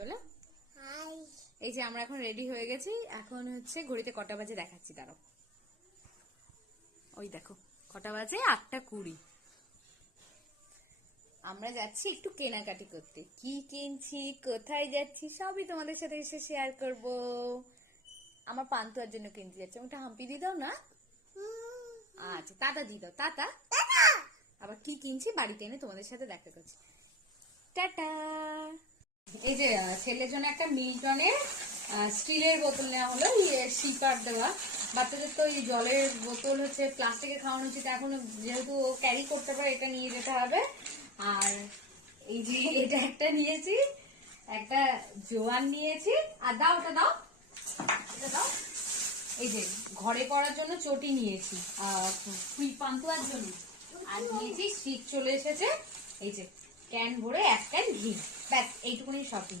বলো হাই। এই যে আমরা এখন রেডি হয়ে গেছি, এখন হচ্ছে ঘড়িতে কটা বাজে দেখাচ্ছি, দাঁড়াও। ওই দেখো কটা বাজে, 8:20। আমরা যাচ্ছি একটু কেনাকাটি করতে। কি কিনছি, কোথায় যাচ্ছি, সবই তোমাদের সাথে এসে শেয়ার করব। আমার পান্তুয়ার জন্য কিনতে যাচ্ছি। ওটা হাম্পি দিয়ে দাও না। আচ্ছা, টাটা দিয়ে দাও, টাটা। আবার কি কিনছি বাড়িতে এনে তোমাদের সাথে দেখা করছি। টাটা। এই যে ছেলের জন্য একটা মিল্টনের স্টিলের বোতল নেওয়া হলো, শিকার দেওয়া। বাচ্চাদের তো এই জলের বোতল হচ্ছে প্লাস্টিকে খাওয়ানো উচিত, এখন যেহেতু ক্যারি করতে পারে এটা নিয়ে যেতে হবে। আর এই যে এটা একটা নিয়েছি, একটা জোয়ান নিয়েছি। আর দাও, ওটা দাও, এটা দাও। এই যে ঘরে করার জন্য চটি নিয়েছি, পান্তুয়ার জন্য। আর নিয়েছি স্টিক, চলে এসেছে এই যে ক্যান ভরে, 1 ক্যান ঘি। ব্যাস এইটুকুনি শপিং।